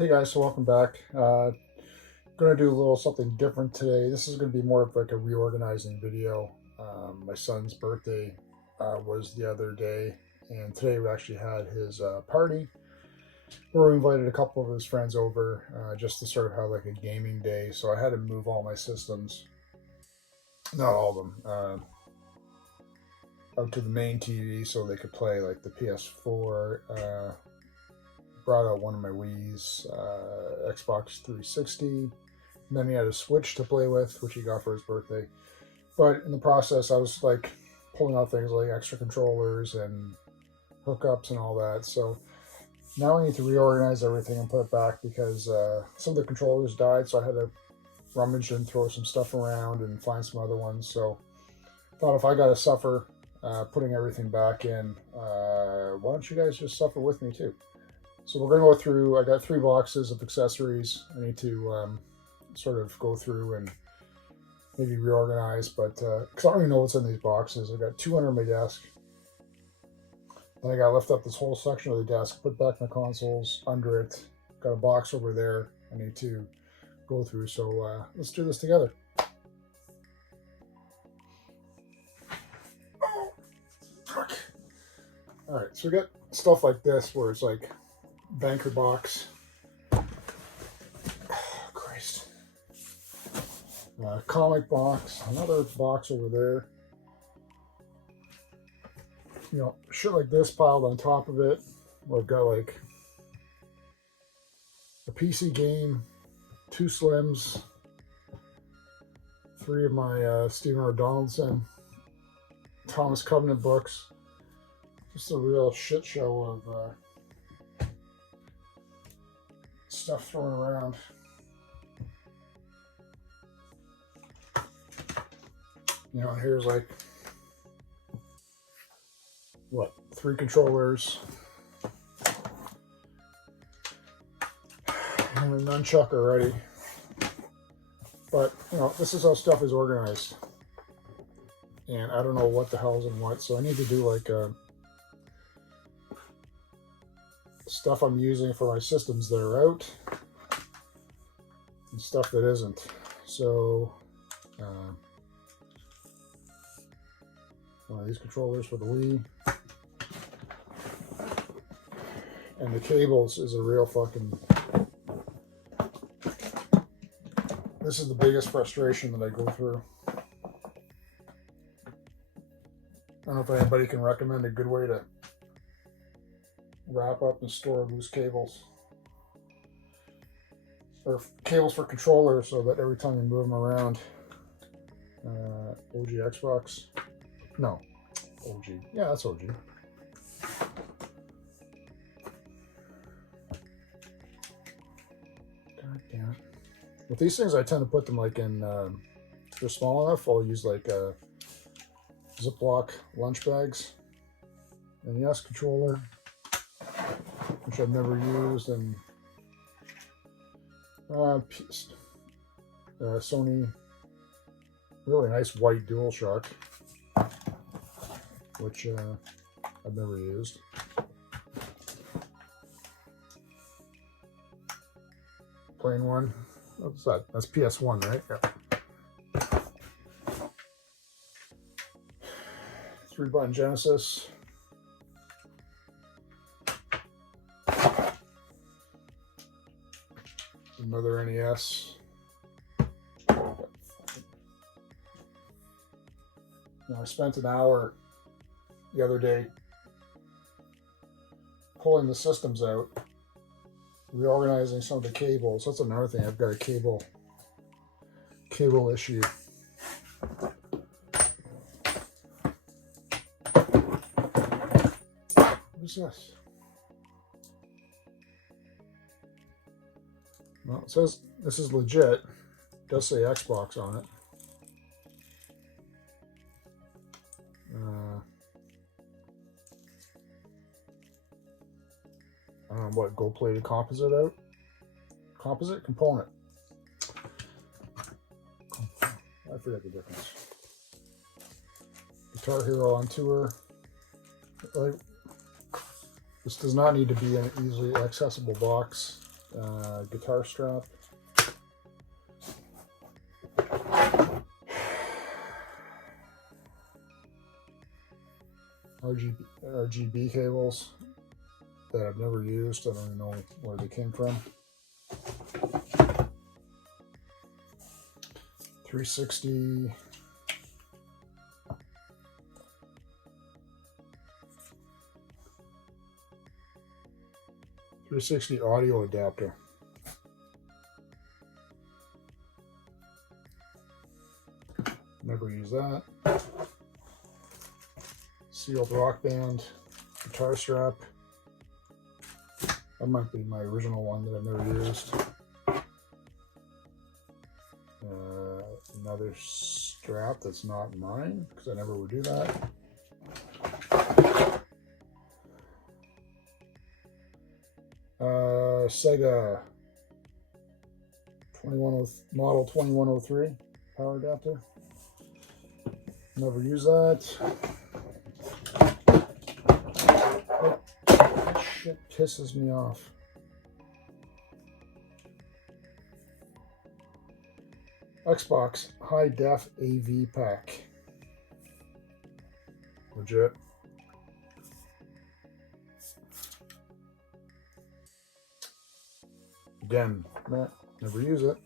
Hey guys, so welcome back. Gonna do a little something different today. This is gonna be more of like a reorganizing video. My son's birthday was the other day, and today we actually had his party where we invited a couple of his friends over just to sort of have like a gaming day. So I had to move all my systems, not all of them, out to the main TV so they could play like the PS4. Brought out one of my Wii's, Xbox 360, and then he had a Switch to play with, which he got for his birthday. But in the process, I was like pulling out things like extra controllers and hookups and all that. So now I need to reorganize everything and put it back because some of the controllers died, so I had to rummage and throw some stuff around and find some other ones. So I thought if I got to suffer putting everything back in, why don't you guys just suffer with me too? So we're going to go through, I got 3 boxes of accessories I need to sort of go through and maybe reorganize, but because I don't even know what's in these boxes. I got 2 under my desk. Then I got to lift up this whole section of the desk, put back my consoles under it. Got a box over there I need to go through, so let's do this together. Oh, fuck. All right, so we got stuff like this where it's like banker box. Oh, Christ. Comic box, another box over there. You know, shit like this piled on top of it. Where I've got like a PC game, 2 Slims, 3 of my Stephen R. Donaldson, Thomas Covenant books. Just a real shit show of stuff thrown around. You know, here's like, what, 3 controllers and a nunchuck already. But, you know, this is how stuff is organized. And I don't know what the hell's in what, so I need to do like stuff I'm using for my systems that are out and stuff that isn't. So one of these controllers for the Wii, and the cables is a real fucking, this is the biggest frustration that I go through. I don't know if anybody can recommend a good way to wrap up and store loose cables, or cables for controllers, so that every time you move them around, OG Xbox, no, OG, yeah, that's OG. God damn it. With these things, I tend to put them like in, if they're small enough, I'll use like Ziploc lunch bags. And yes, controller, which I've never used, and Sony, really nice white DualShock, which I've never used. Plain one. What's that? That's PS1, right? Yeah. 3-button Genesis. Another NES. Now, I spent an hour the other day pulling the systems out, reorganizing some of the cables. That's another thing. I've got a cable issue. What is this? Well, it says this is legit. It does say Xbox on it. I don't know what, gold-plated composite out? Composite? Component. I forget the difference. Guitar Hero on tour. This does not need to be an easily accessible box. guitar strap. RGB cables that I've never used. I don't even know where they came from. 360. Audio adapter. Never use that. Sealed rock band, guitar strap. That might be my original one that I've never used. Another strap that's not mine because I never would do that. Sega model 2103 power adapter. Never use that. That shit pisses me off. Xbox high def AV pack. Legit. Again, never use it.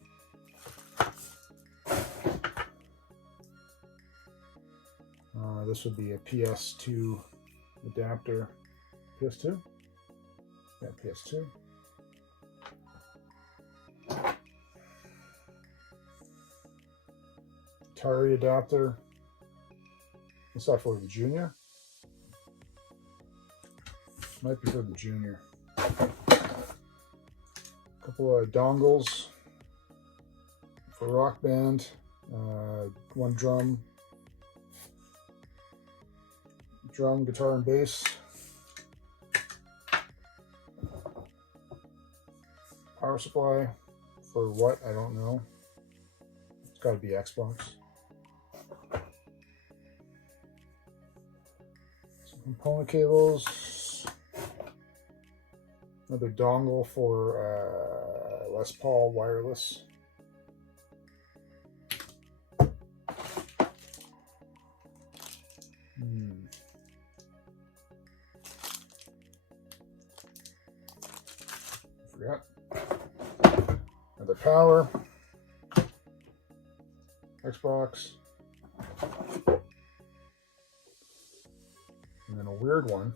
This would be a PS2 adapter. PS2? Yeah, PS2. Atari adapter. Is that for the Junior? Might be for the Junior. Couple of dongles for Rock Band, one drum, guitar, and bass. Power supply for what? I don't know. It's got to be Xbox. Some component cables. Another dongle for Les Paul wireless. Forgot. Another power. Xbox. And then a weird one.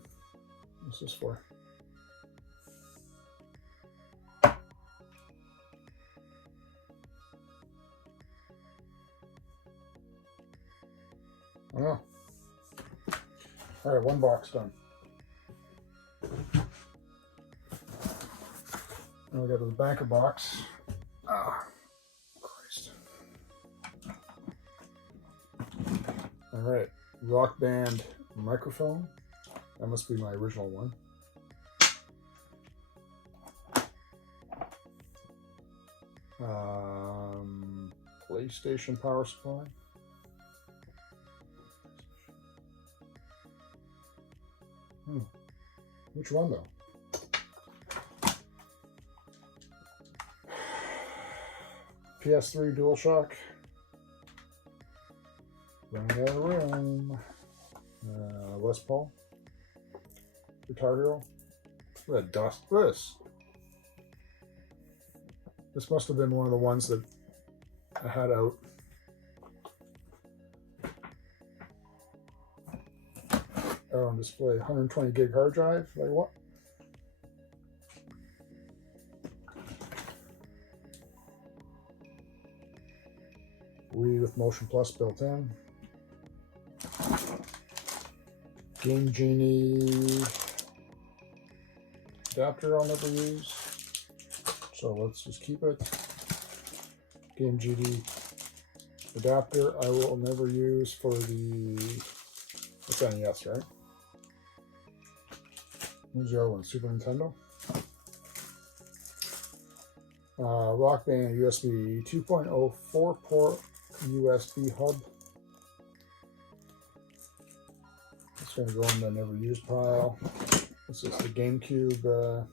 What's this for? Oh. All right, one box done. Now we got the banker box. Ah, Christ. All right, Rock Band microphone. That must be my original one. PlayStation power supply. Which one though? PS3 DualShock. Running out of room. Les Paul. Guitar Hero. Look at that dust. Look at this. This must have been one of the ones that I had out. On display, 120 gig hard drive. Like what? Wii with Motion Plus built in. Game Genie adapter I'll never use, so let's just keep it. Game Genie adapter I will never use for the it's NES, right? Who's the other one? Super Nintendo. Rock Band USB 2.0 4-port USB hub. It's going to go in the never used pile. This is the GameCube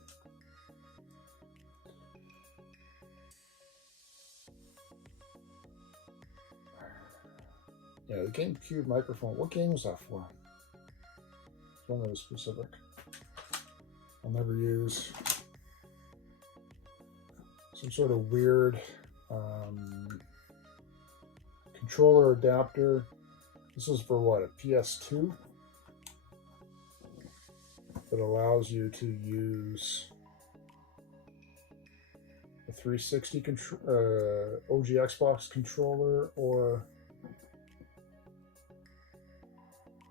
Yeah, the GameCube microphone. What game was that for? It's one that was specific. I'll never use. Some sort of weird controller adapter. This is for what, a PS2? That allows you to use a 360 OG Xbox controller, or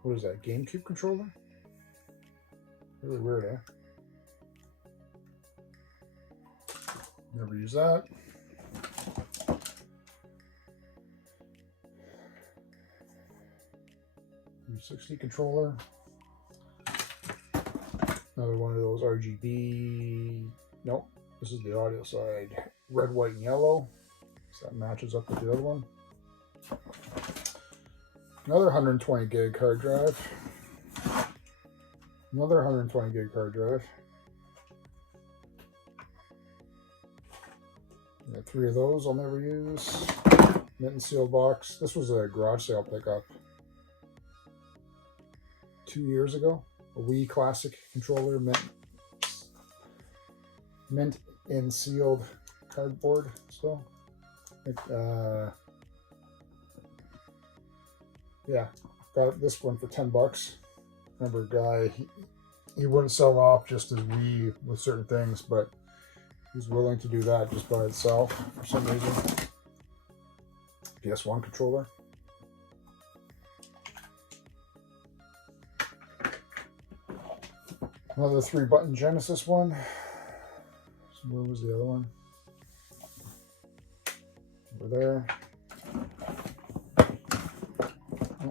what is that, GameCube controller? Really weird, eh? Never use that. 360 controller. Another one of those RGB. Nope, this is the audio side. Red, white, and yellow. So that matches up with the other one. Another 120 gig hard drive. Another 120 gig hard drive. Got 3 of those I'll never use. Mint and seal box. This was a garage sale pickup 2 years ago. A Wii Classic Controller, mint in sealed cardboard. So, yeah, got this one for $10. Remember, a guy, he wouldn't sell off just his Wii with certain things, but he's willing to do that just by itself for some reason. PS1 controller. Another 3-button Genesis one. So where was the other one? Over there.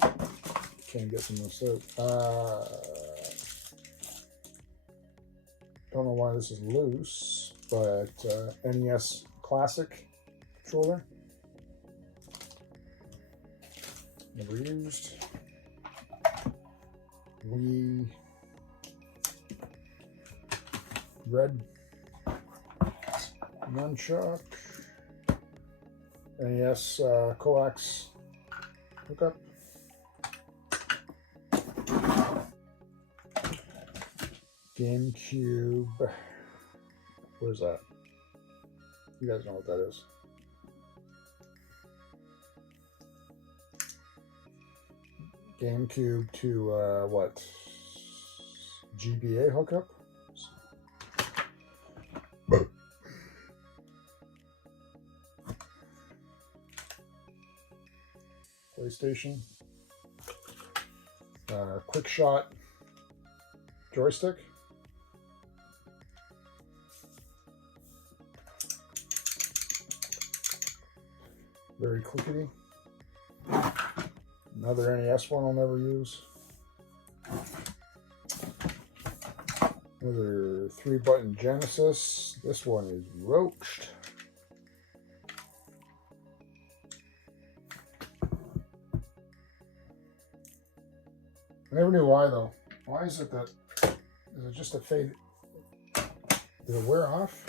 Oh, can't get some of this out. Don't know why this is loose, but NES Classic Controller. Never used. Wii Red Nunchuck. NES coax hookup. GameCube. What is that? You guys know what that is. GameCube to what? GBA hookup? PlayStation. Quick shot joystick. Very clickety. Another NES one I'll never use. Another 3-button Genesis. This one is roached. I never knew why though. Why is it that? Is it just a fade? Did it wear off?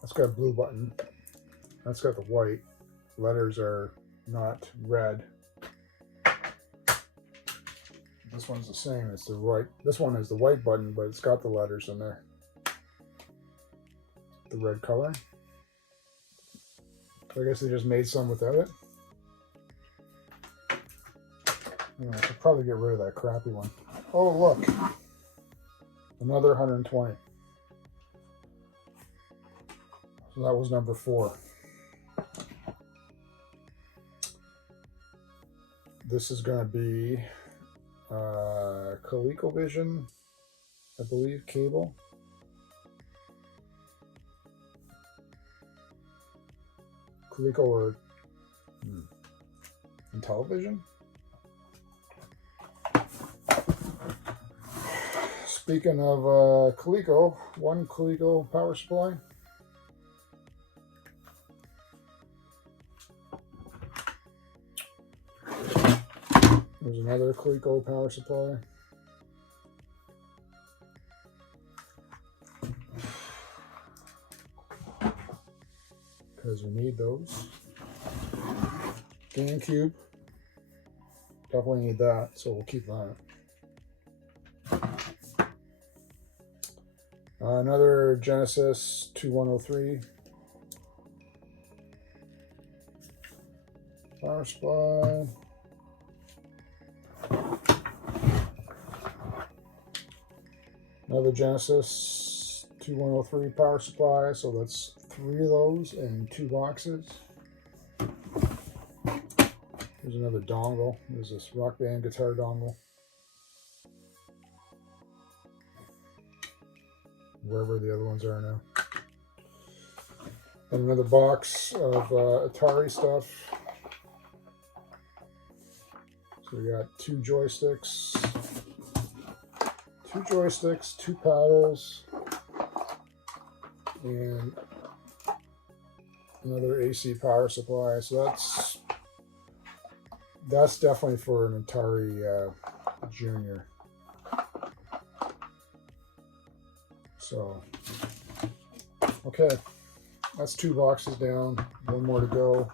That's got a blue button. That's got the white. Letters are not red. This one's the same. It's the right. This one is the white button, but it's got the letters in there. The red color. So I guess they just made some without it. I should probably get rid of that crappy one. Oh, look. Another 120. So that was number 4. This is going to be ColecoVision, I believe, cable. Coleco or Intellivision. Speaking of Coleco, one Coleco power supply. There's another Coleco power supply. because we need those. GameCube, definitely need that, so we'll keep that. Another Genesis 2103 power supply. Another Genesis 2103 power supply, so that's 3 of those in 2 boxes. There's another dongle. There's this Rock Band guitar dongle. Wherever the other ones are now. And another box of Atari stuff. So we got 2 joysticks, 2 paddles, and another AC power supply. So that's definitely for an Atari Junior. So, okay, that's 2 boxes down, 1 more to go.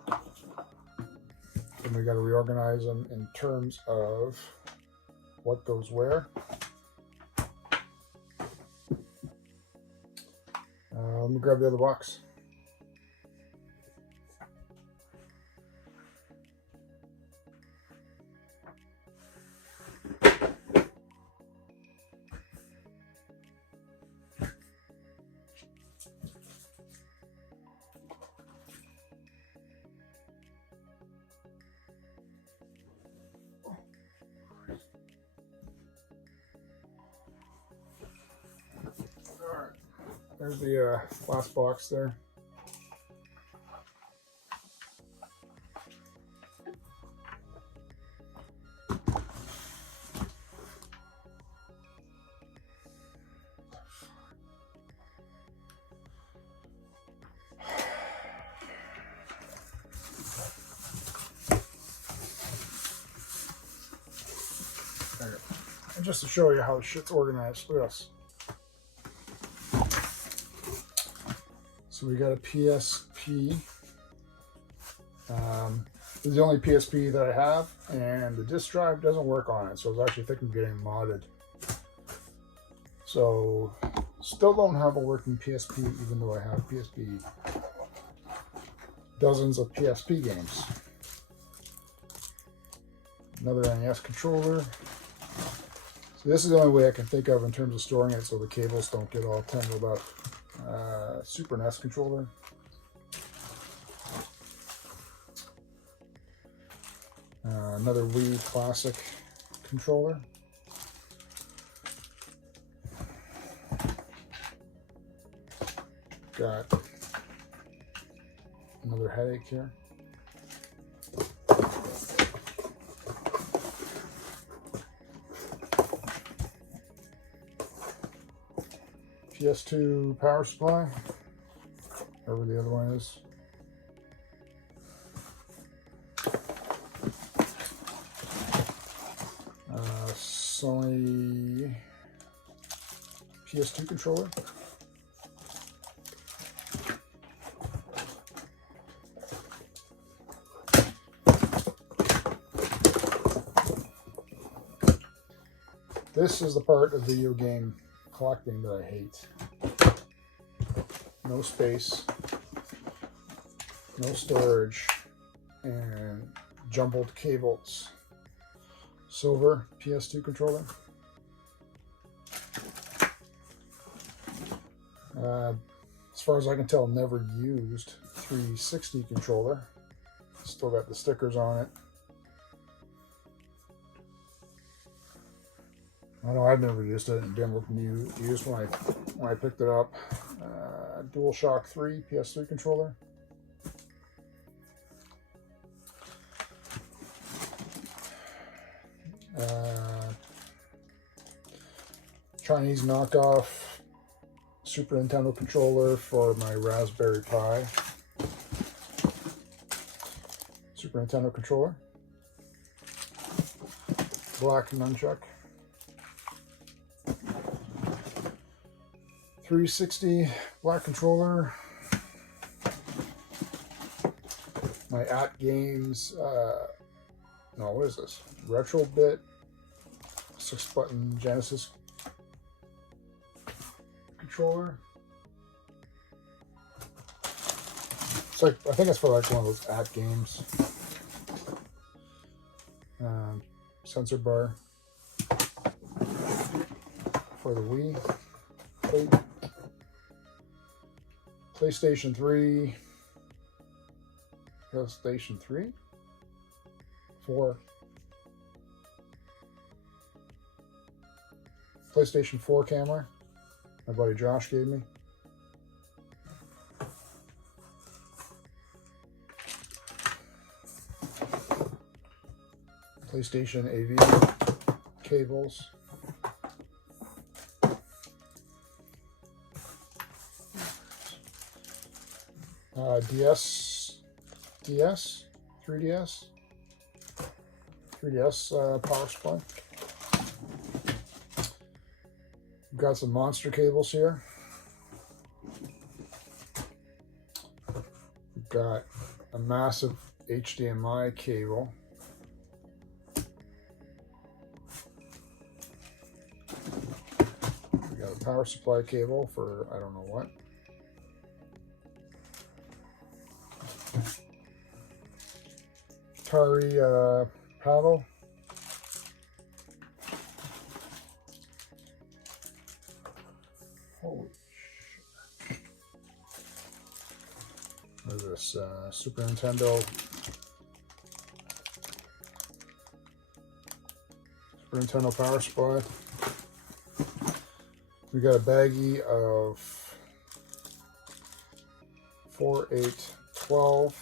And we got to reorganize them in terms of what goes where. Let me grab the other box. There's the last box there. And just to show you how shit's organized, look at this. So we got a PSP. This is the only PSP that I have, and the disk drive doesn't work on it, so I was actually thinking of getting modded. So, still don't have a working PSP, even though I have PSP, dozens of PSP games. Another NES controller. So this is the only way I can think of in terms of storing it so the cables don't get all tangled up. Super NES controller. Another Wii Classic Controller. Got another headache here. Ps2 power supply, wherever the other one is. Sony Ps2 Controller. This is the part of video game collecting that I hate. No space, no storage, and jumbled cables. Silver Ps2 controller. As far as I can tell, never used 360 controller. Still got the stickers on it. I know I've never used it. It didn't look used when I picked it up. DualShock 3 Ps3 controller. Chinese knockoff Super Nintendo controller for my Raspberry Pi. Super Nintendo controller. Black nunchuck. 360 black controller. my at games, no, what is this? Retro bit, 6-button Genesis controller. It's like, I think it's for like one of those at games. Sensor bar for the Wii. PlayStation 3. PlayStation 3? 4. PlayStation 4 camera. My buddy Josh gave me. PlayStation AV cables. DS, 3DS power supply. We've got some monster cables here. We've got a massive HDMI cable. We got a power supply cable for I don't know what. Atari paddle. Holy shit. What is this? Super Nintendo. Super Nintendo power supply. We got a baggie of 4, 8, 12.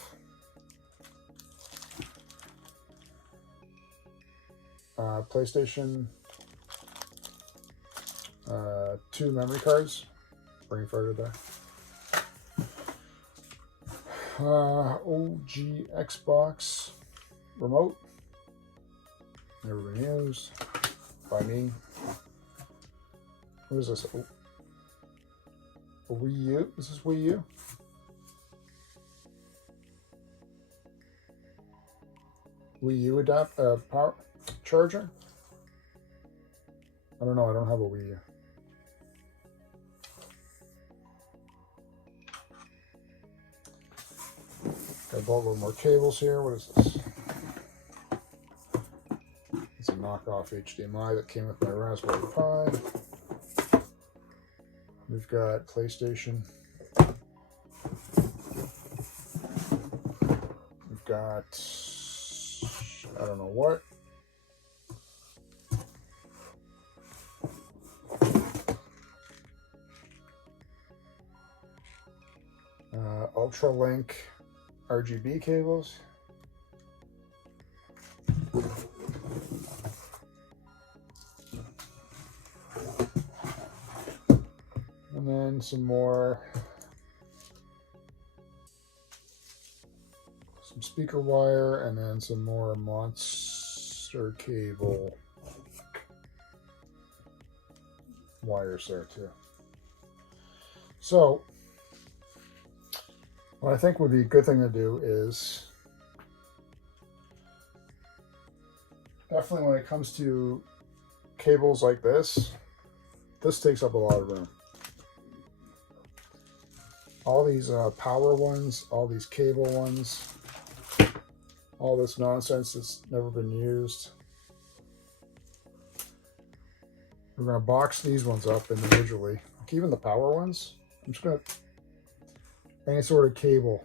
PlayStation 2 memory cards. Bring further there. OG Xbox remote. Never been used by me. What is this? A Wii U? Is this Wii U? Wii U power charger? I don't know. I don't have a Wii U. Got a little more cables here. What is this? It's a knockoff HDMI that came with my Raspberry Pi. We've got PlayStation. We've got I don't know what. Ultralink RGB cables. And then some more, some speaker wire, and then some more monster cable wires there too. So what I think would be a good thing to do is, definitely when it comes to cables like this takes up a lot of room. All these power ones, all these cable ones, all this nonsense that's never been used. We're going to box these ones up individually. Like even the power ones, I'm just going to, any sort of cable.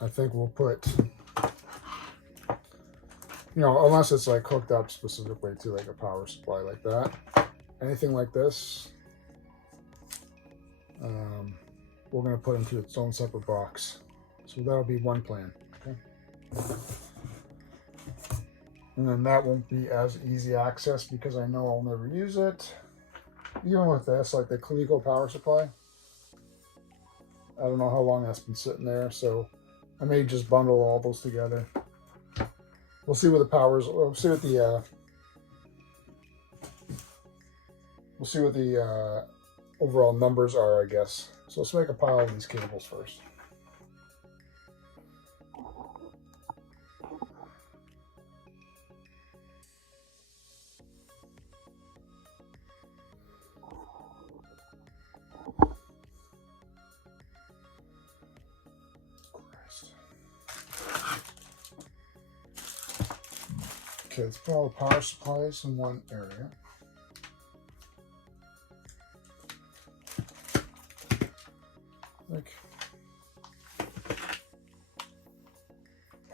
I think we'll put, you know, unless it's like hooked up specifically to like a power supply like that. Anything like this, we're going to put into its own separate box. So that'll be one plan. Okay. And then that won't be as easy access because I know I'll never use it. Even with this, like the Coleco power supply, I don't know how long that's been sitting there, so I may just bundle all those together. We'll see what the powers, we'll see what the overall numbers are, I guess. So let's make a pile of these cables first. Okay, let's put all the power supplies in one area. Like,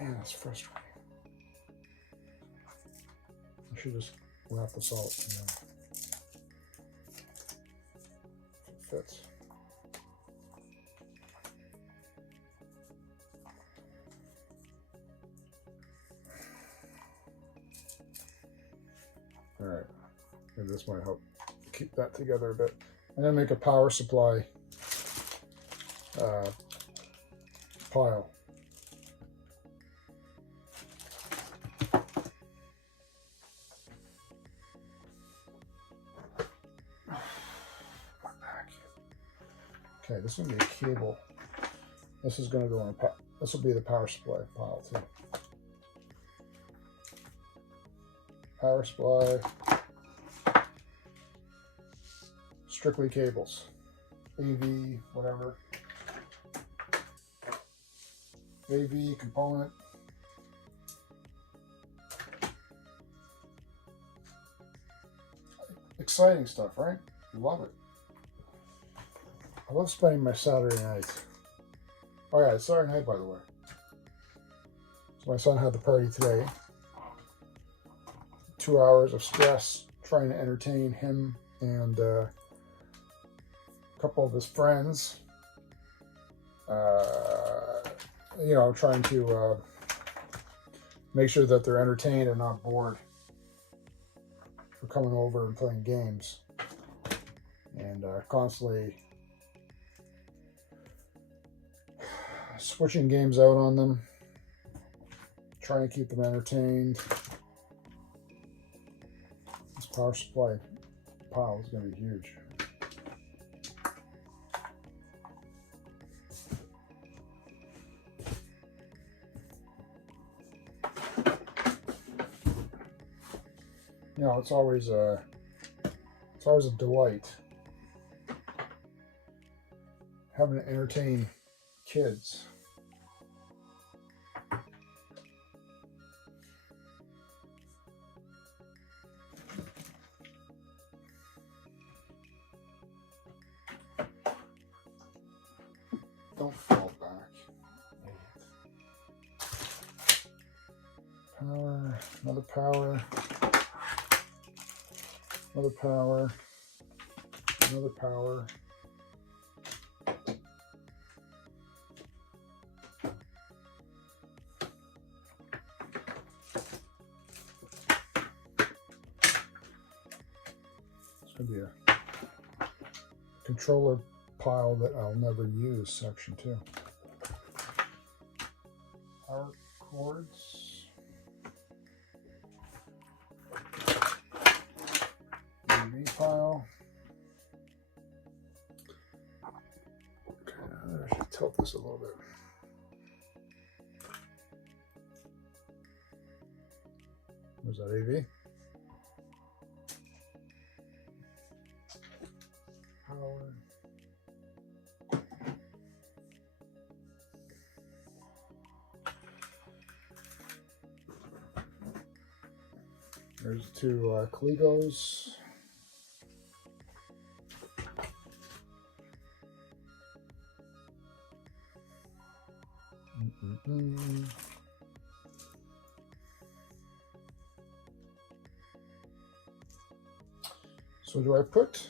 man, that's frustrating. I should just wrap this all together. If it fits. All right, maybe this might help keep that together a bit. I'm gonna make a power supply pile. Okay, this is gonna be a cable. This is gonna go on a this will be the power supply pile too. Power supply, strictly cables, AV, whatever, AV component. Exciting stuff, right? Love it. I love spending my Saturday nights. Oh yeah, it's Saturday night, by the way. So my son had the party today. 2 hours of stress trying to entertain him and a couple of his friends. You know, trying to make sure that they're entertained and not bored for coming over and playing games. And constantly switching games out on them, trying to keep them entertained. This power supply pile is going to be huge. You know, it's always a delight having to entertain kids. Don't fall back. Power, another power, another power, another power. It's going to be a controller pile that I'll never use, section 2. Power cords. UV pile. Okay, I should tilt this a little bit. Where's that AV? Power. There's 2 Collectibles. So do I put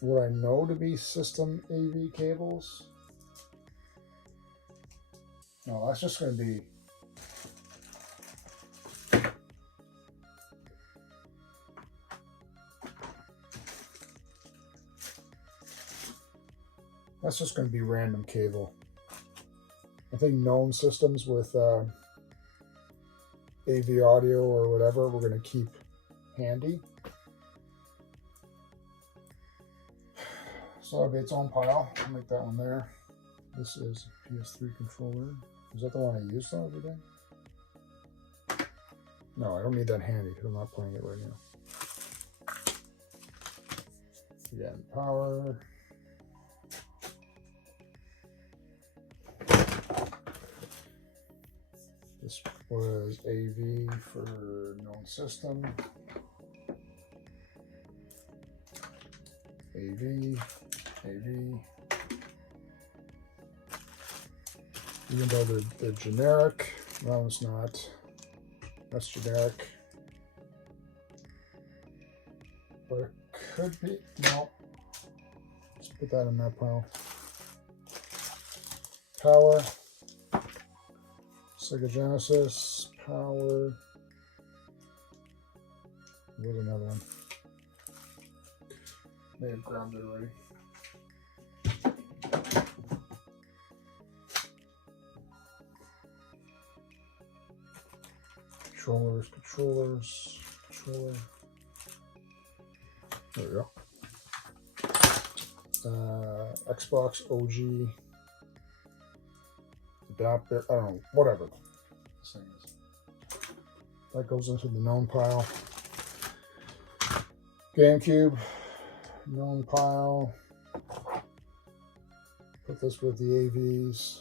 what I know to be system AV cables? No, that's just going to be random cable. I think known systems with AV audio or whatever we're going to keep handy. So that'll be its own pile. I'll make that one there. This is PS3 controller. Is that the one I use though every day? No, I don't need that handy because I'm not playing it right now. Again, power. This was AV for known system. AV, AV. Even though they're generic, that one's not. That's generic. But it could be, no. Let's put that in that pile. Power. Sega Genesis, power. Where's another one? May have grabbed it already. Controller. There we go. Xbox OG adapter. I don't know, whatever this thing is. That goes into the known pile. GameCube, known pile. Put this with the AVs.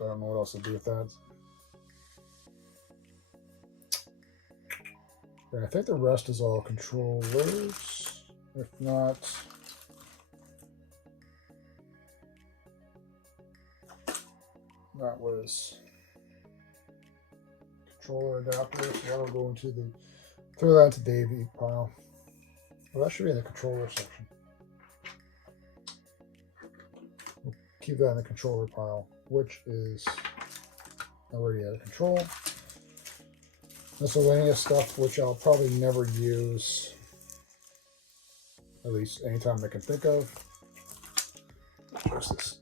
I don't know what else to do with that. And I think the rest is all controllers. If not, that was controller adapter. So that'll go into the, throw that into the AV pile. Well, that should be in the controller section. We'll keep that in the controller pile, which is already out of control. Miscellaneous stuff, which I'll probably never use, at least anytime I can think of. Adjust this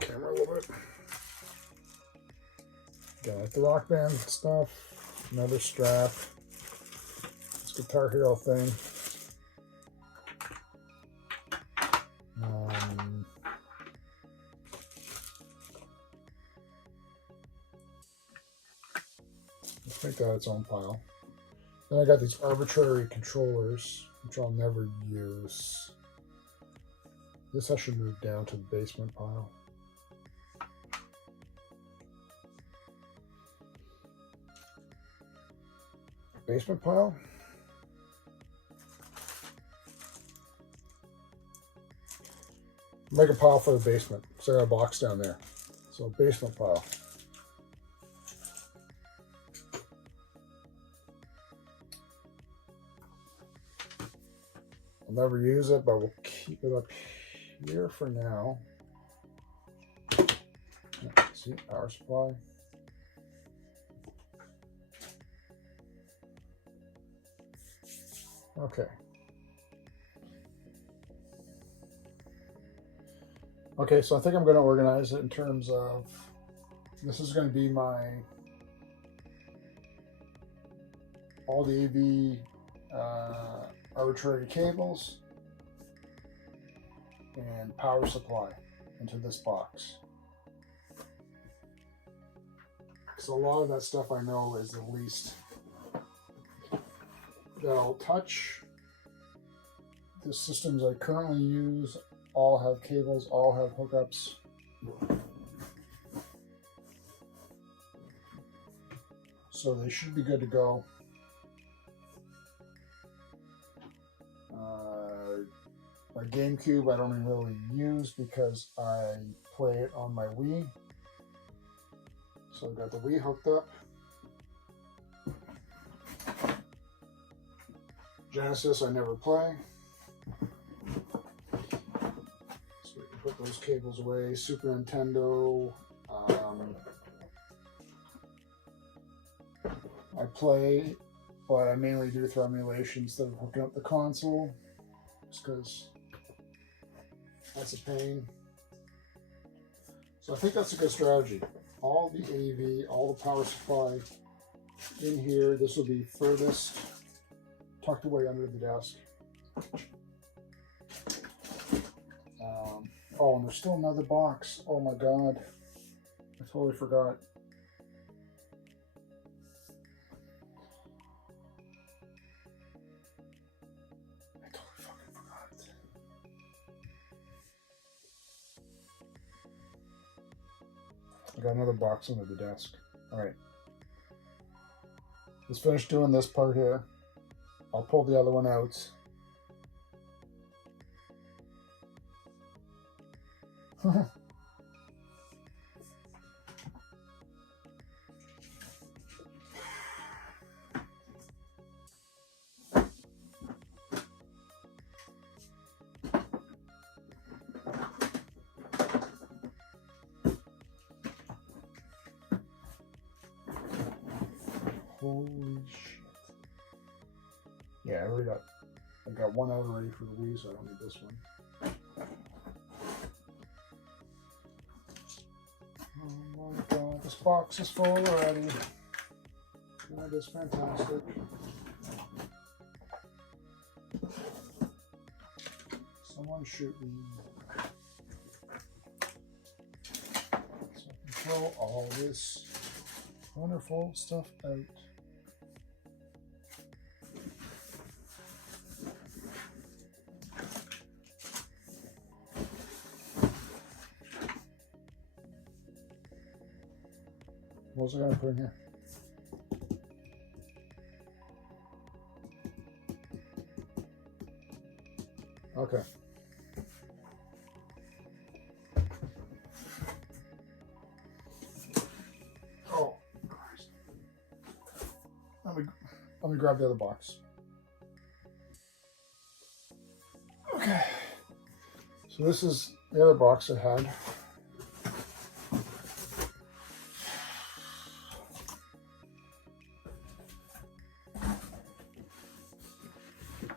camera a little bit. Got like the Rock Band stuff, another strap, this Guitar Hero thing. Let's make that its own pile. Then I got these arbitrary controllers, which I'll never use. This I should move down to the basement pile. Basement pile. Make a pile for the basement. So I got a box down there. So basement pile. I'll never use it, but we'll keep it up here for now. See, power supply. Okay. Okay, so I think I'm going to organize it in terms of, this is going to be my, all the AV arbitrary cables and power supply into this box. So a lot of that stuff I know is the least that I'll touch. The systems I currently use all have cables, all have hookups. So they should be good to go. My GameCube I don't even really use because I play it on my Wii. So I've got the Wii hooked up. Genesis I never play. So we can put those cables away. Super Nintendo. I play, but I mainly do through emulation instead of hooking up the console. Just because that's a pain. So I think that's a good strategy. All the AV, all the power supply in here. This will be furthest tucked away under the desk. Oh, and there's still another box. Oh my god. I totally forgot. I totally fucking forgot. I got another box under the desk. Alright. Let's finish doing this part here. I'll pull the other one out. Holy shit. Yeah, I got one out already for the Wii, so I don't need this one. Oh my god, this box is full already. That is fantastic. Someone shoot me. So I can throw all this wonderful stuff out. What was I going to put in here? Okay. Oh, Christ. Let me grab the other box. Okay. So this is the other box I had.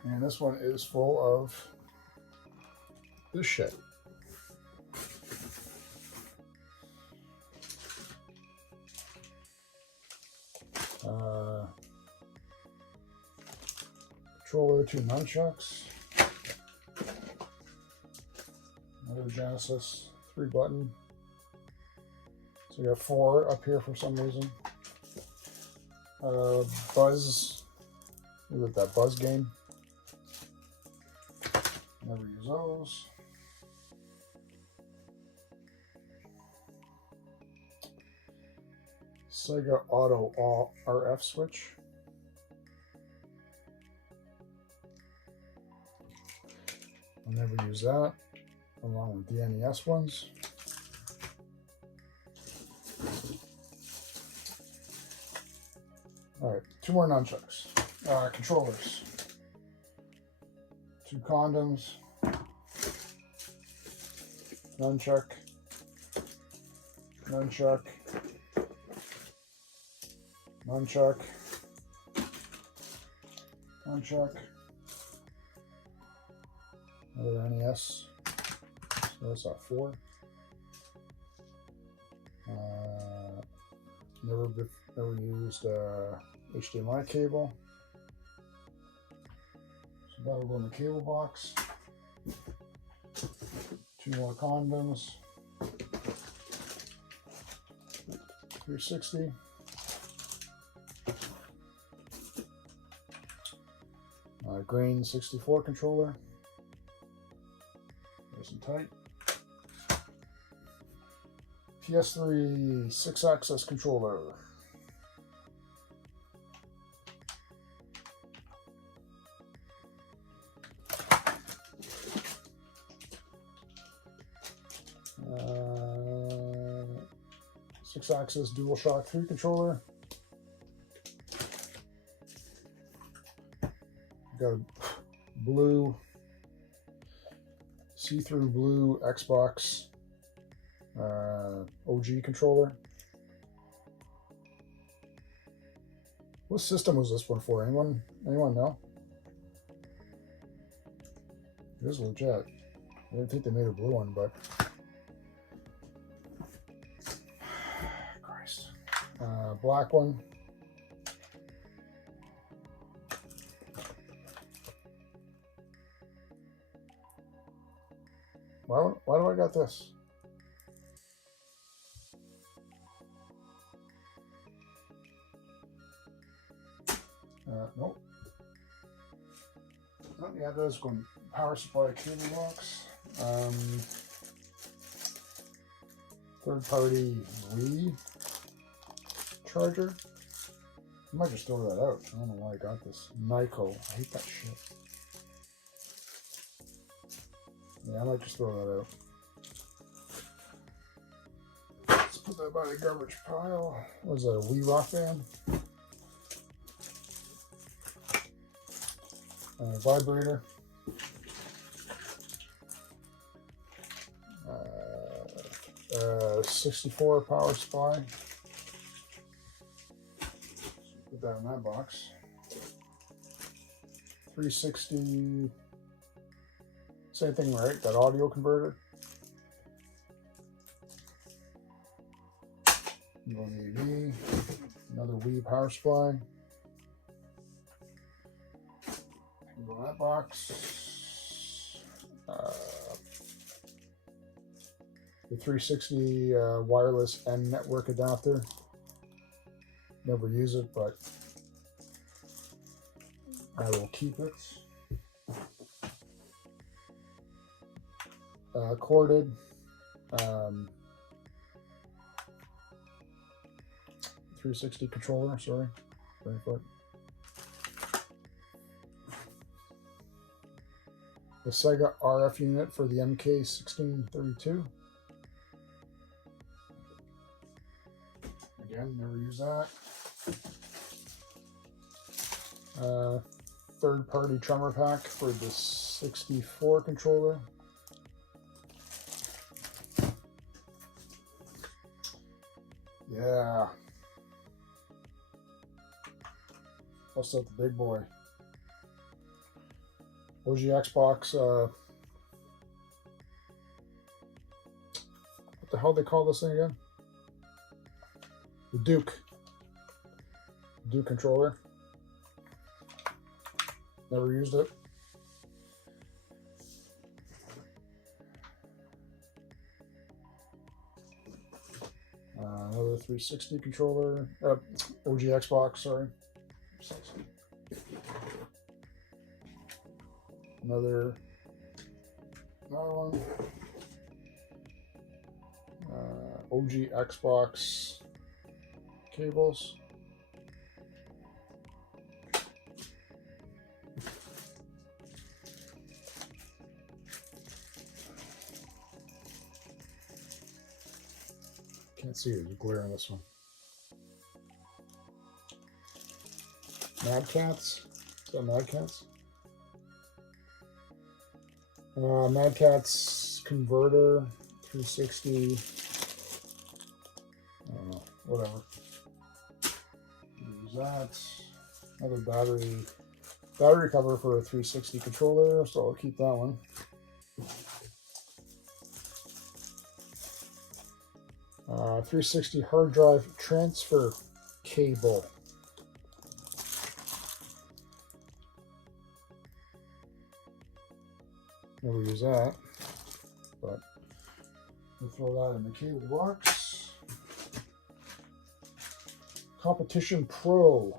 And this one is full of this shit. Controller, 2 nunchucks, another Genesis 3 button. So we got 4 up here for some reason. Buzz, look at that Buzz game. Never use those. Sega Auto RF switch. I'll never use that, along with the NES ones. All right, 2 more nunchucks. Controllers. 2 condoms. Nunchuck. Nunchuck. Nunchuck. Nunchuck. Another NES. So that's not 4. Never used HDMI cable. So that'll go in the cable box. 2 more condoms. 360. Green 64 controller. Nice and tight. Ps3 6-axis controller. Six-axis DualShock 3 controller. Got a blue, see-through blue Xbox OG controller. What system was this one for? Anyone know? It is legit. I didn't think they made a blue one, but Christ. Black one. Why do I got this? Nope. Oh, yeah, there's going power supply cable box. Third party Wii charger. I might just throw that out. I don't know why I got this. Nyko. I hate that shit. Yeah, I might just throw that out. Let's put that by the garbage pile. What was that, a Wii Rock Band? Vibrator. 64 power supply. Put that in that box. 360. Same thing, right? That audio converter. Wii, another Wii power supply. Go in that box. The 360 wireless N network adapter. Never use it, but I will keep it. Corded. 360 controller, sorry. Very foot. The Sega RF unit for the MK1632. Again, never use that. Third-party tremor pack for the 64 controller. Yeah. Bust out the big boy. OG Xbox. What the hell do they call this thing again? The Duke controller. Never used it. Another 360 controller. OG Xbox, sorry. Another one. OG Xbox cables. Can't see it, there's glare on this one. Mad Cats. Is that Mad Cats? Mad Catz converter, 360. I don't know, whatever. Use that. Another battery cover for a 360 controller, so I'll keep that one. Uh, 360 hard drive transfer cable. Never use that, but we'll throw that in the cable box. Competition Pro.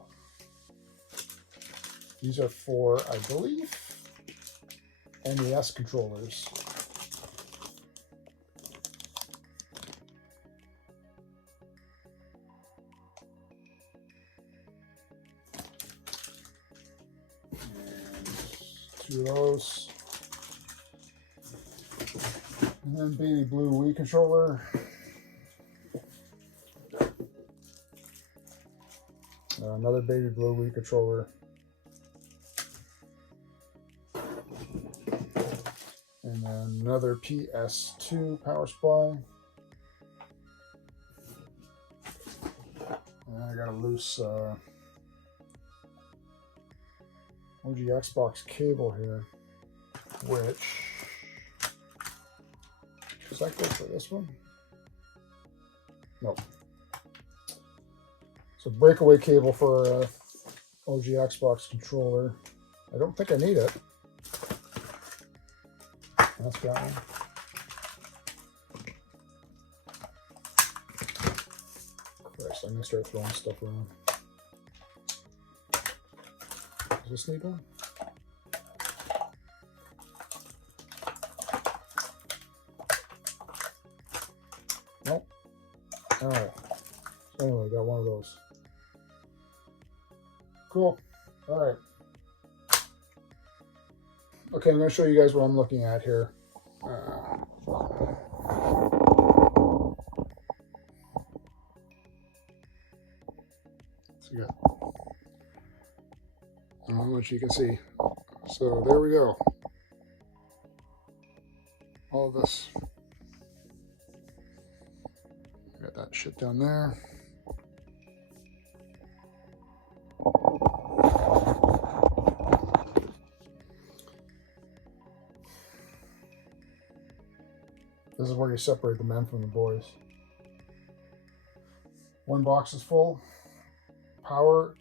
These are for, I believe, NES controllers. And 2 of those. And then baby blue Wii controller. Another baby blue Wii controller. And then another PS2 power supply. And I got a loose OG Xbox cable here, which does that go for this one? Nope. It's a breakaway cable for OG Xbox controller. I don't think I need it. That's that one. can start throwing stuff around. Does this need one? Nope. Alright. So anyway, got one of those. Cool. Alright. Okay, I'm going to show you guys what I'm looking at here. So yeah. I don't know how much you can see. So there we go. All of this. Got that shit down there. This is where you separate the men from the boys. One box is full. Power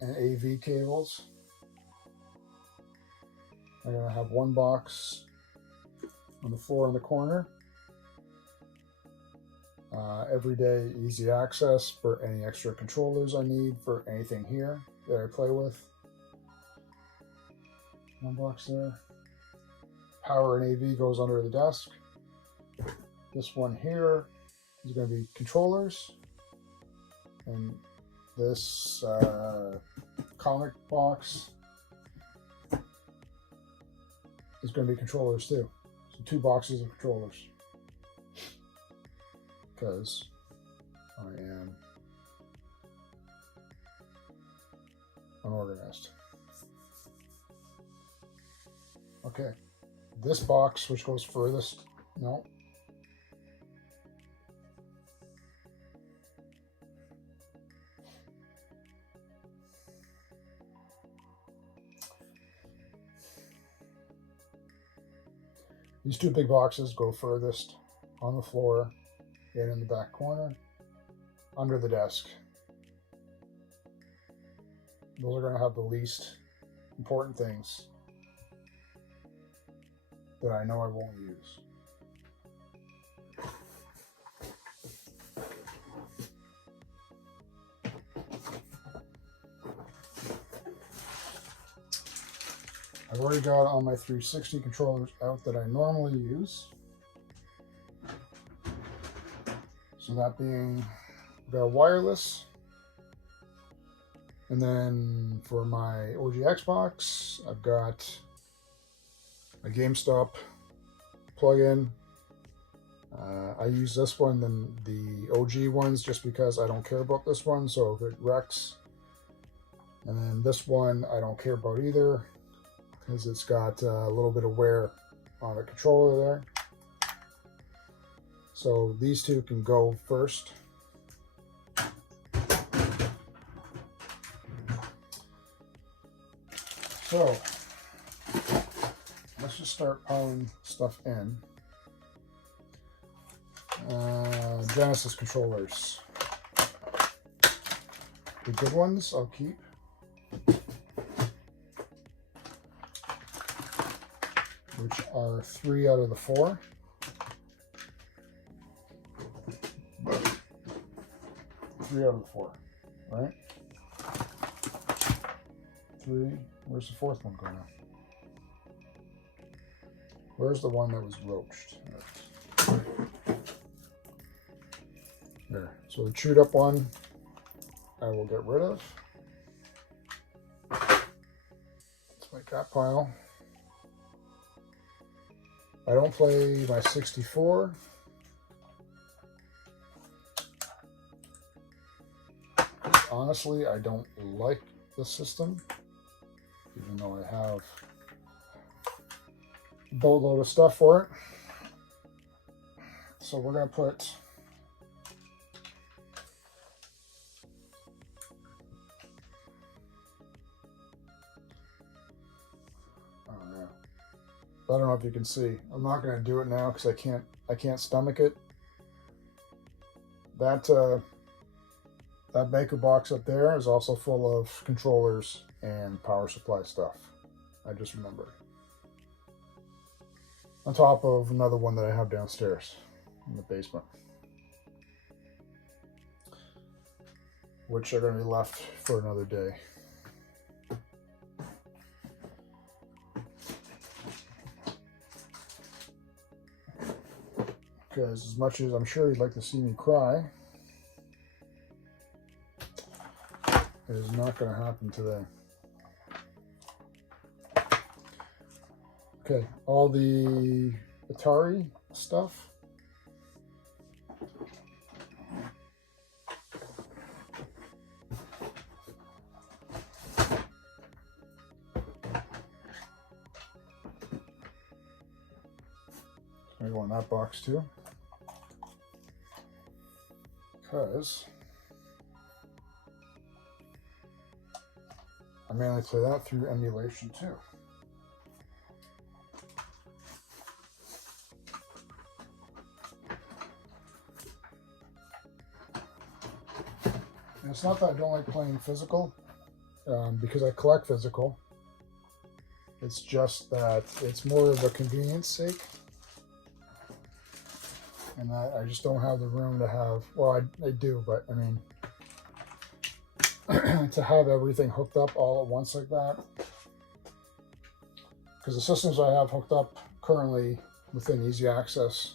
and AV cables. I'm going to have one box on the floor in the corner. Everyday easy access for any extra controllers I need for anything here that I play with. One box there. Power and AV goes under the desk. This one here is going to be controllers. And this comic box is going to be controllers too. So 2 boxes of controllers. Because I am unorganized. Okay. This box, which goes furthest, no. These 2 big boxes go furthest on the floor and in the back corner, under the desk. Those are going to have the least important things that I know I won't use. I've already got all my 360 controllers out that I normally use. So that being, we've got wireless. And then for my OG Xbox, I've got a GameStop plug-in. I use this one than the OG ones just because I don't care about this one, so if it wrecks. And then this one I don't care about either because it's got a little bit of wear on the controller there. So these 2 can go first. So let's just start piling stuff in. Genesis controllers. The good ones I'll keep. Which are 3 out of the 4. 3 out of the 4, right? 3. Where's the 4th one going on? Where's the one that was roached? There. So the chewed up one, I will get rid of. Let's make that pile. I don't play my 64. Honestly, I don't like the system, even though I have a boatload of stuff for it. So we're going to put I don't know if you can see. I'm not going to do it now because I can't stomach it. That that maker box up there is also full of controllers and power supply stuff. I just remembered. On top of another one that I have downstairs in the basement. which are going to be left for another day. Because as much as I'm sure you'd like to see me cry, it is not going to happen today. Okay, all the Atari stuff. I go in that box too, because I mainly play that through emulation too. And it's not that I don't like playing physical, because I collect physical. It's just that it's more of a convenience sake. And I just don't have the room to have, well, I do, but I mean, to have everything hooked up all at once like that. Because the systems I have hooked up currently within easy access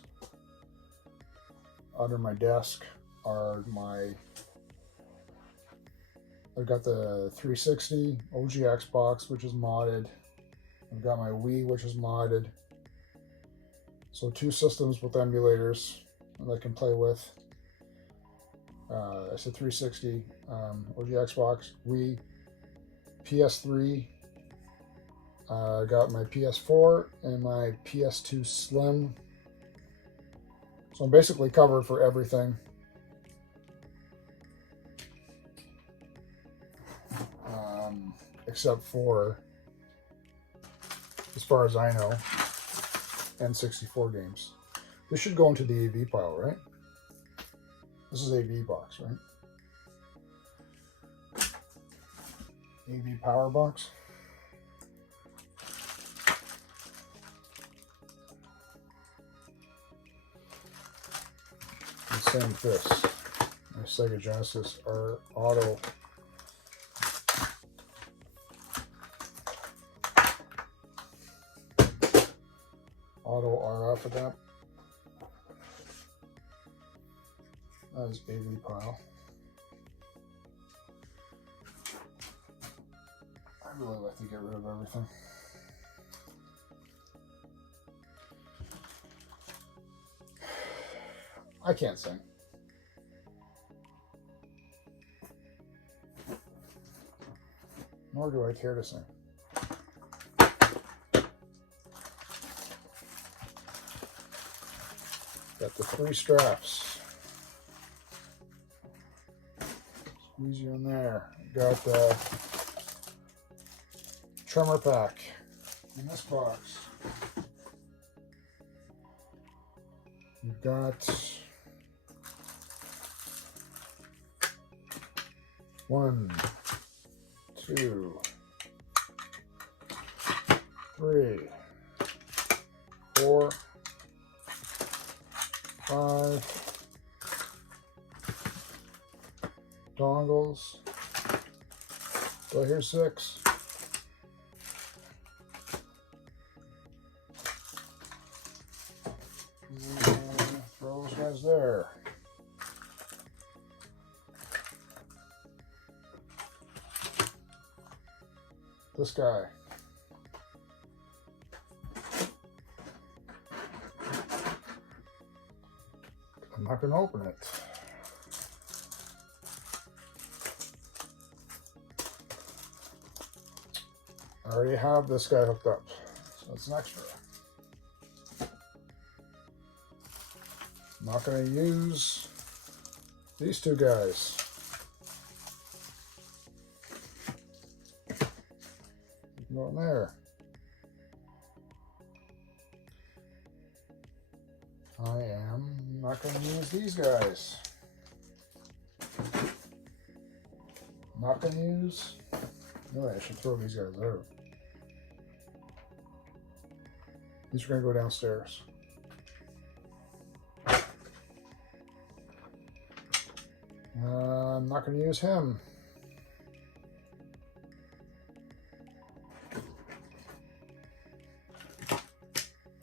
under my desk are I've got the 360 OG Xbox, which is modded. I've got my Wii, which is modded. So 2 systems with emulators that I can play with. I said 360, OG Xbox, Wii, PS3. I got my PS4 and my PS2 Slim. So I'm basically covered for everything. Except for, as far as I know, N64 games. This should go into the AV pile, right? This is AV box, right? AV power box. And same with this. My Sega Genesis are auto. Auto RF adapt. That is AV pile. I really like to get rid of everything. I can't sing. Nor do I care to sing. Got the 3 straps. Squeeze you in there. Got the trimmer pack in this box. You've got 1, 2, 3, 4, 5 dongles. Do I hear 6? And throw those guys there. This guy. I'm not going to open it. I already have this guy hooked up, so it's an extra. I'm not going to use these 2 guys. You can go in there. I am not going to use these guys. Not going to use. Really, I should throw these guys out. These are going to go downstairs. I'm not going to use him.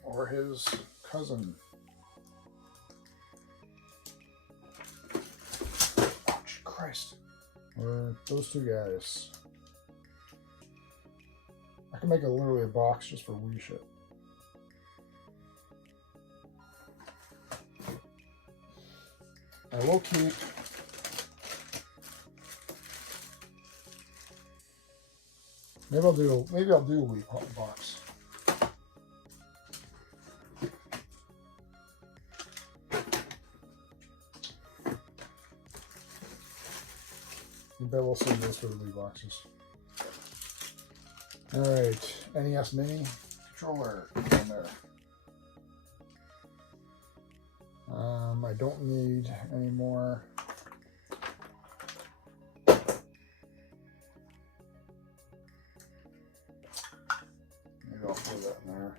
Or his cousin. Oh, Christ. Or those two guys. I can make it literally a box just for Wii shit. I will keep maybe I'll do a Wii box. Maybe we'll save this for the Wii boxes. Alright, NES Mini Controller in there. I don't need any more. Maybe I'll throw that in there.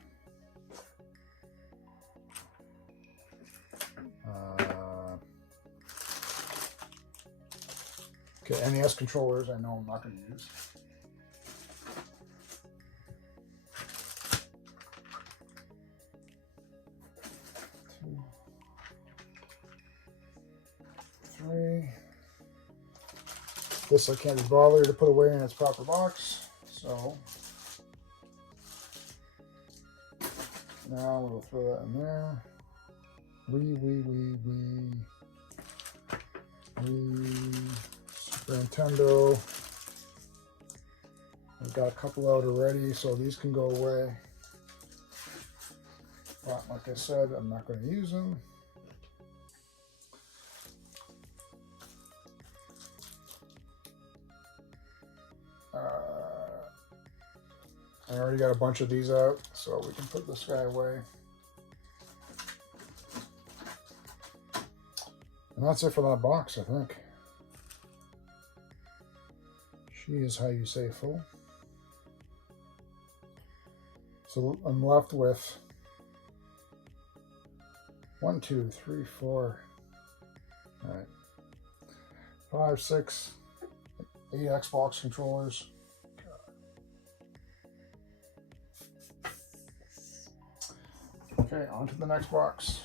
Okay, NES controllers I know I'm not going to use. This I can't be bothered to put away in its proper box, so now we'll throw that in there. Wii, Super Nintendo. I've got a couple out already, so these can go away. But like I said, I'm not going to use them. I already got a bunch of these out, so we can put this guy away. And that's it for that box, I think. She is how you say full. So I'm left with 1, 2, 3, 4, all right, 5, 6, 8 Xbox controllers. Okay, on to the next box.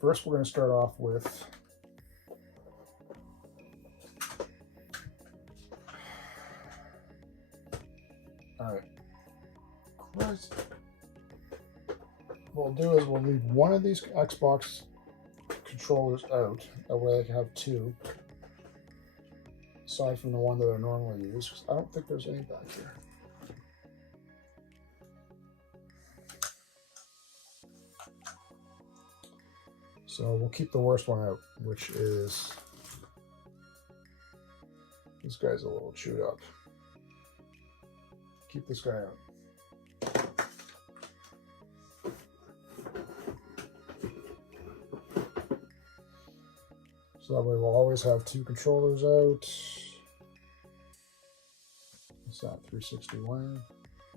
First, we're going to start off with all right. What we'll do is we'll leave one of these Xbox controllers out. That way I can have two, aside from the one that I normally use, because I don't think there's any back here. So we'll keep the worst one out, which is, this guy's a little chewed up. Keep this guy out. So that way we'll always have two controllers out. What's that, 360 wire?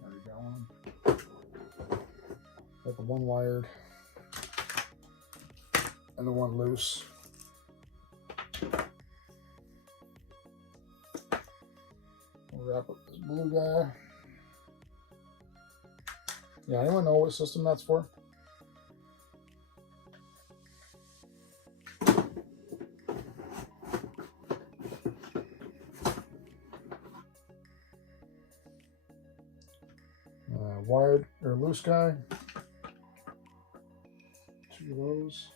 Already got one. Got the one wired. And the one loose. We'll wrap up this blue guy. Yeah, anyone know what system that's for? Wired or loose guy. Two of those.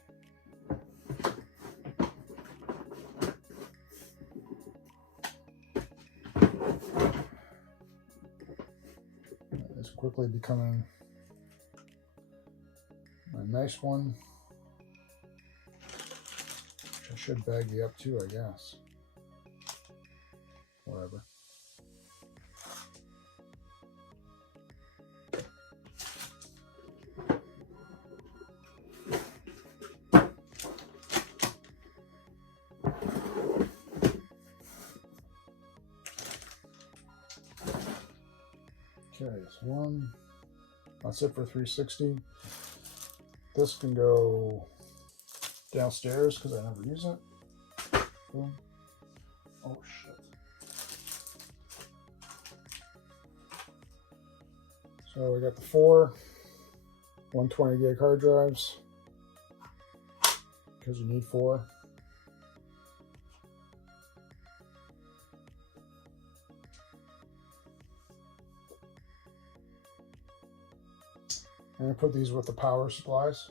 It's quickly becoming a nice one. I should bag you up too, I guess. Whatever. Okay, so one. That's it for 360. This can go downstairs because I never use it. Boom. Oh shit. So we got the 4 120 gig hard drives because you need 4. I'm going to put these with the power supplies.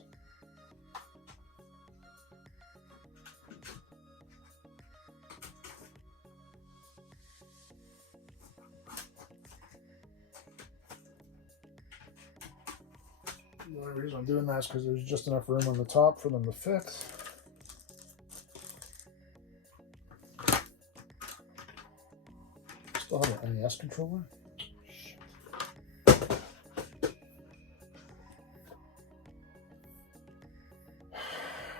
The only reason I'm doing that is because there's just enough room on the top for them to fit. Still have an NES controller.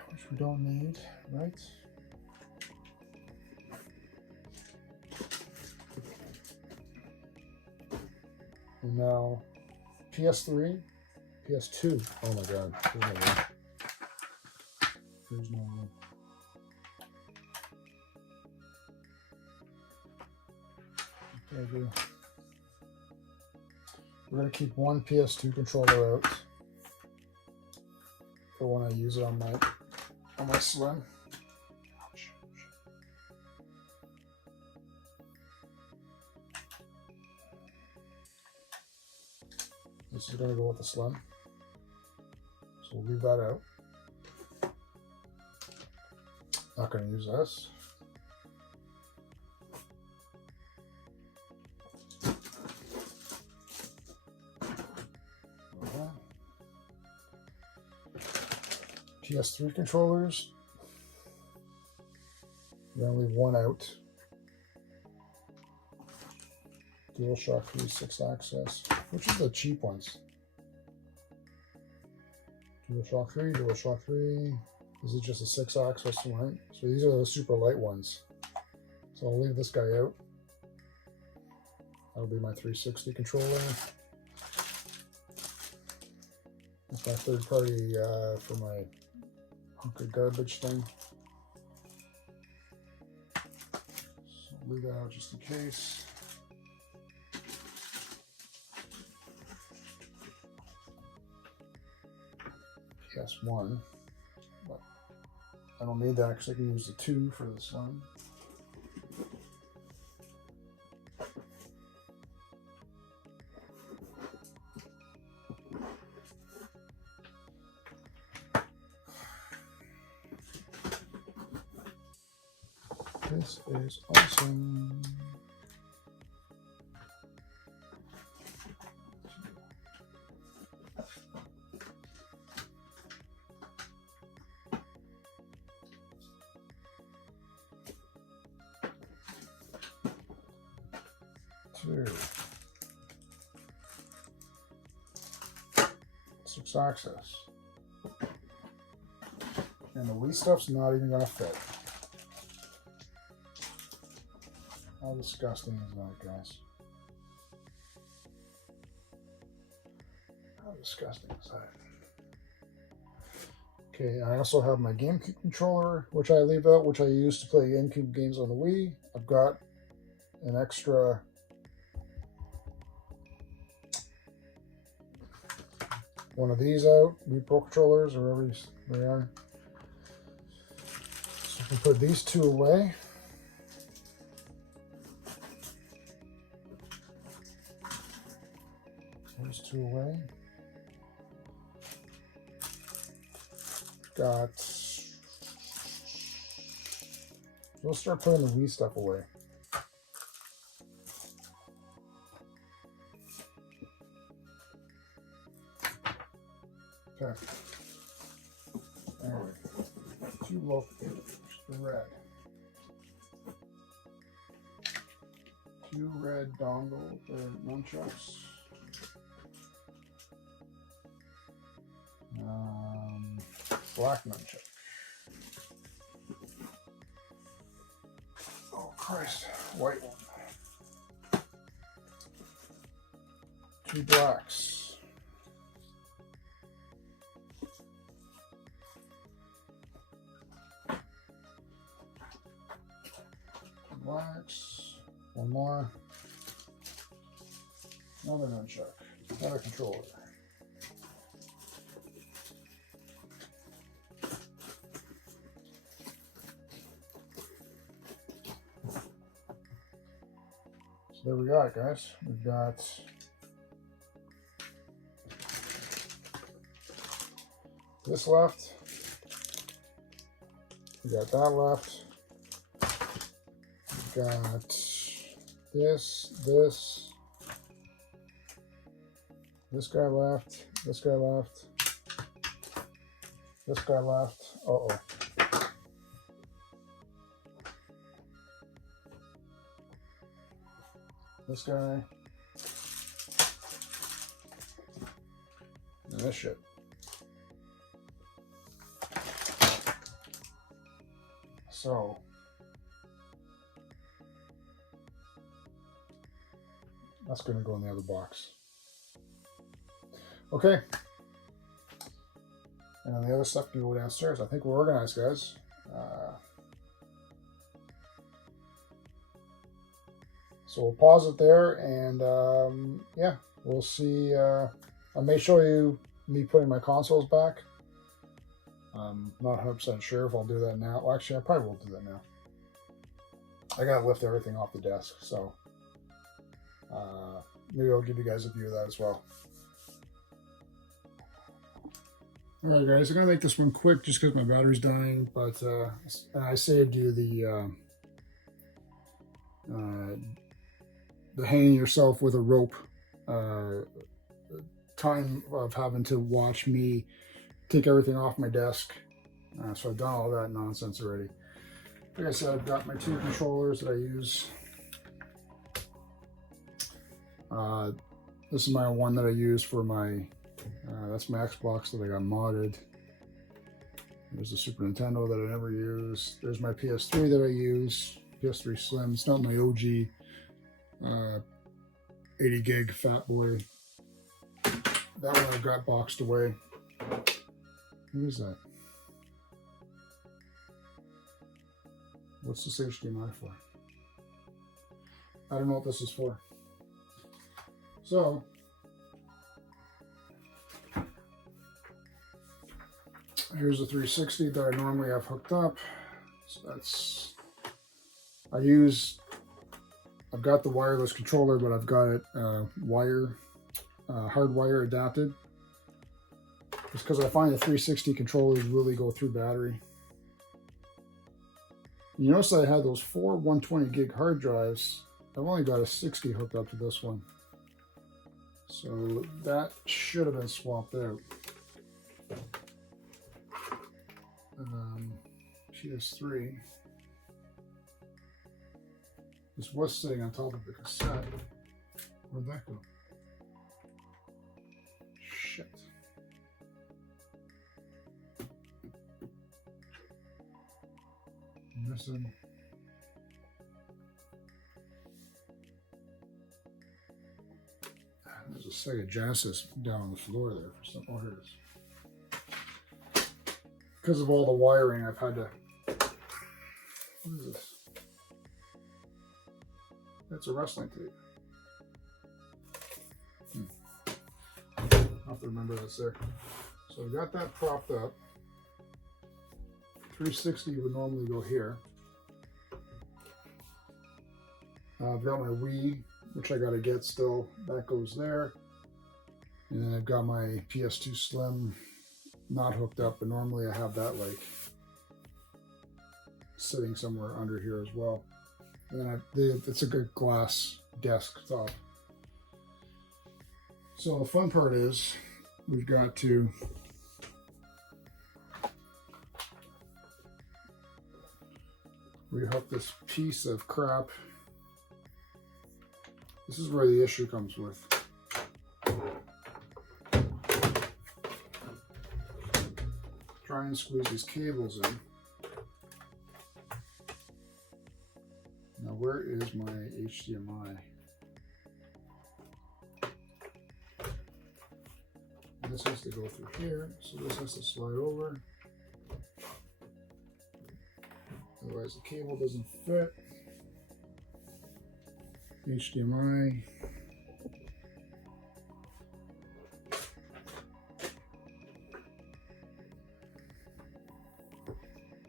Which we don't need, right? And now PS3, PS2. Oh my god, there's no room. There's no room. What do I do? We're going to keep one PS2 controller out for when I use it on my Slim. This is going to go with the Slim, so we'll leave that out. Not going to use this. Okay. PS3 controllers. We're going to leave one out. DualShock 3 6-axis. Which is the cheap ones? DualShock 3, DualShock 3. This is just a 6-axis one. So these are the super light ones. So I'll leave this guy out. That'll be my 360 controller. That's my third party for my hunk of garbage thing. So I'll leave that out just in case. PS1, but I don't need that because I can use the 2 for the Slim. This is awesome. Two. 6-axis. And the Wii stuff's not even gonna fit. How disgusting is that, guys? How disgusting is that? Okay, I also have my GameCube controller, which I leave out, which I use to play GameCube games on the Wii. I've got an extra one of these out, Wii Pro controllers, or wherever they are. So I can put these 2 away. Those 2 away. Got. We'll start putting the Wii stuff away. Okay. Anyway, 2 local, the red. 2 red dongle for nunchucks. Black nunchuck. Oh Christ, white one. 2 blacks. Relax. One more. Another nunchuck. Another controller. So there we got it, guys. We've got this left. We got that left. We got this guy left, this guy left, this guy left. Uh-oh. This guy. And this shit. So that's going to go in the other box. Okay. And then the other stuff can go downstairs. I think we're organized, guys. So we'll pause it there, and yeah, we'll see. I may show you me putting my consoles back. I'm not 100% sure if I'll do that now. Well, actually, I probably will do that now. I gotta lift everything off the desk, so maybe I'll give you guys a view of that as well. All right, guys, I'm gonna make this one quick just because my battery's dying, but I saved you the hanging yourself with a rope time of having to watch me take everything off my desk. So I've done all that nonsense already. Like I said, I've got my two controllers that I use. This is my one that I use for my, that's my Xbox that I got modded. There's the Super Nintendo that I never use. There's my PS3 that I use, PS3 Slim. It's not my OG 80 gig fat boy. That one I got boxed away. What is that? What's this HDMI for? I don't know what this is for. So, here's the 360 that I normally have hooked up. So that's, I've got the wireless controller, but I've got it hardwire adapted. Just because I find the 360 controllers really go through battery. You notice I had those 4 120 gig hard drives. I've only got a 60 hooked up to this one. So that should have been swapped out. PS3. This was sitting on top of the cassette. Where'd that go? Shit. Missing. There's a Sega Genesis down on the floor there for some. Oh, here it is. Because of all the wiring, I've had to. What is this? That's a wrestling tape. I'll have to remember that's there. So I've got that propped up. 360 would normally go here. I've got my Wii, which I gotta get still. That goes there. And then I've got my PS2 Slim not hooked up, but normally I have that like sitting somewhere under here as well. And then it's a good glass desktop. So the fun part is we've got to rehook this piece of crap. This is where the issue comes with. Try and squeeze these cables in. Now where is my HDMI? This has to go through here, so this has to slide over. Otherwise the cable doesn't fit. HDMI.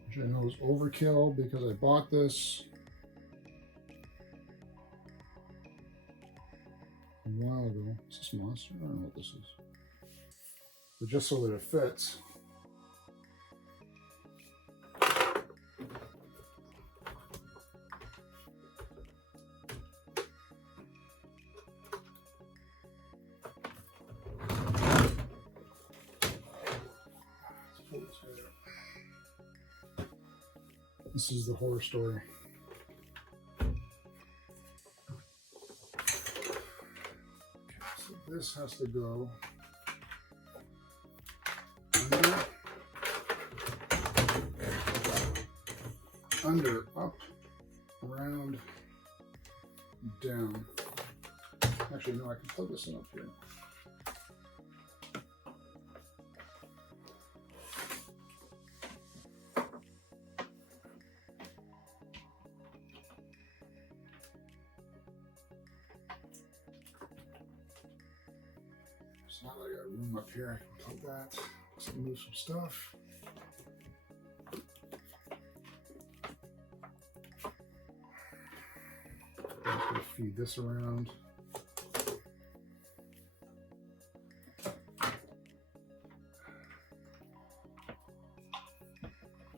Which I know is overkill because I bought this a while ago. Is this Monster? I don't know what this is. But just so that it fits. This is the horror story. Okay, so this has to go under, up, around, down. Actually, no, I can plug this in up here. So now that I got room up here, I can plug that. Let's move some stuff. Feed this around.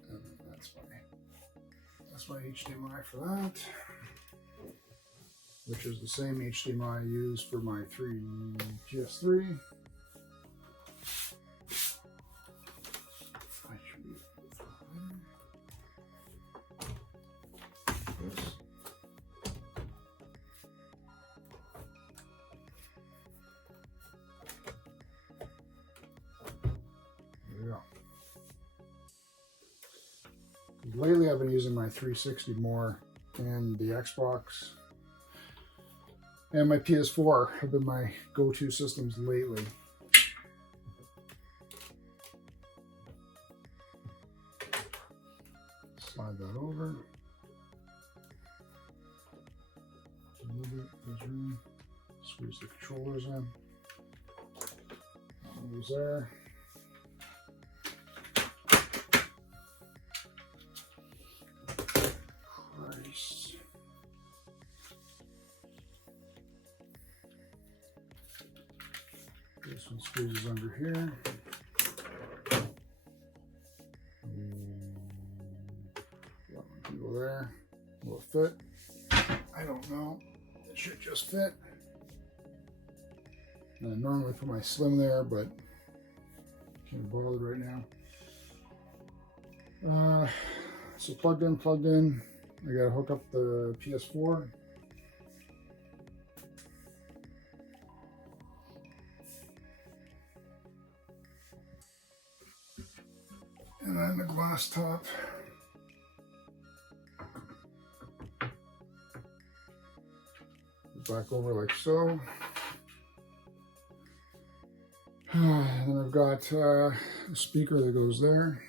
And that's my HDMI for that, which is the same HDMI I use for my PS3. Lately I've been using my 360 more, and the Xbox and my PS4 have been my go-to systems lately. Slide that over. Move it, there's room. Squeeze the controllers in. Those there. This one squeezes under here. That one can go there. Will it fit? I don't know. It should just fit. And I normally put my Slim there, but can't be bothered right now. So plugged in. I gotta hook up the PS4. And then the glass top. Back over like so. And then I've got a speaker that goes there.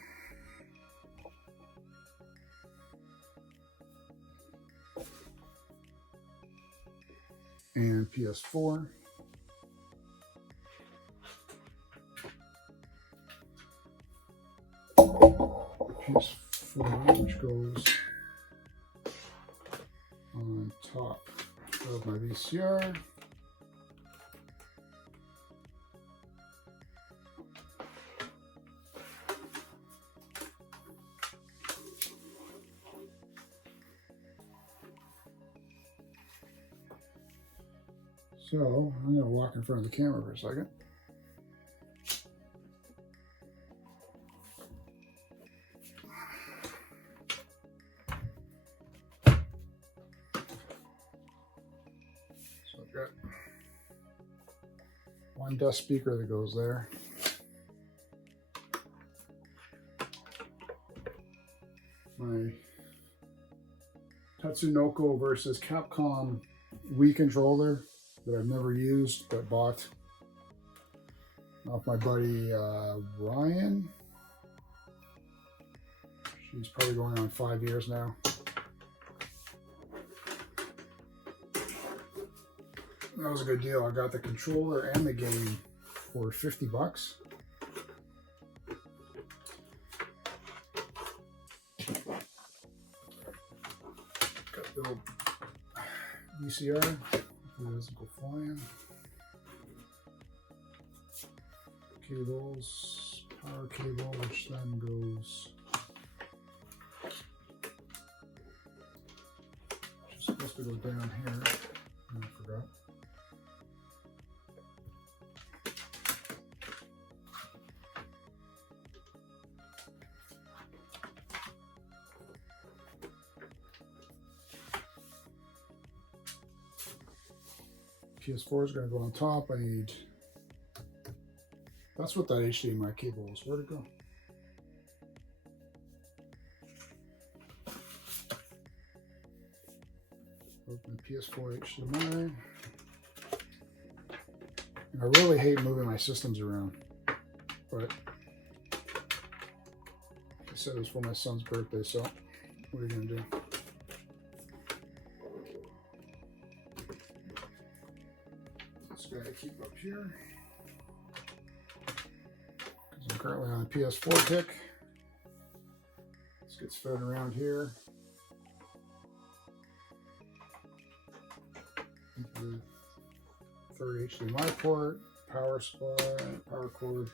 And PS4. PS4, which goes on top of my VCR. So I'm going to walk in front of the camera for a second. So I've got one desk speaker that goes there. My Tatsunoko versus Capcom Wii controller that I've never used but bought off my buddy Ryan. She's probably going on 5 years now. That was a good deal. I got the controller and the game for $50. Got the little VCR. Hopefully it doesn't go flying. Cables, power cable, which then goes. It's supposed to go down here. I forgot. PS4 is going to go on top. I need. That's what that HDMI cable is. Where'd it go? Open the PS4 HDMI. And I really hate moving my systems around, but like I said, it was for my son's birthday, so what are you going to do? This guy I keep up here. I'm currently on a PS4 kick. This gets fed around here. Into the third HDMI port, power supply, power cord.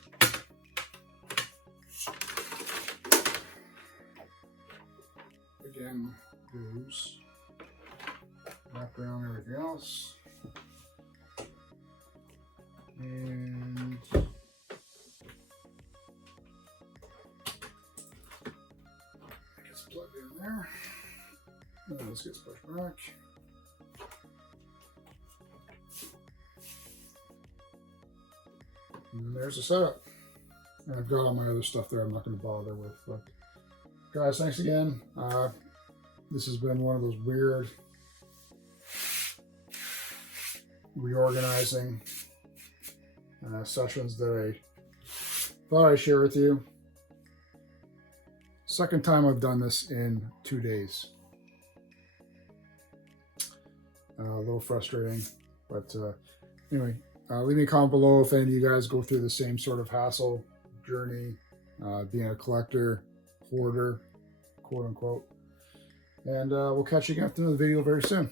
Again, goes wrap around everything else. And plug in there. Now this gets pushed back. And there's the setup. And I've got all my other stuff there I'm not going to bother with. But guys, thanks again. This has been one of those weird reorganizing sessions that I thought I'd share with you. Second time I've done this in 2 days. A little frustrating, but anyway, leave me a comment below if any of you guys go through the same sort of hassle journey, being a collector, hoarder, quote unquote. And we'll catch you again at another video very soon.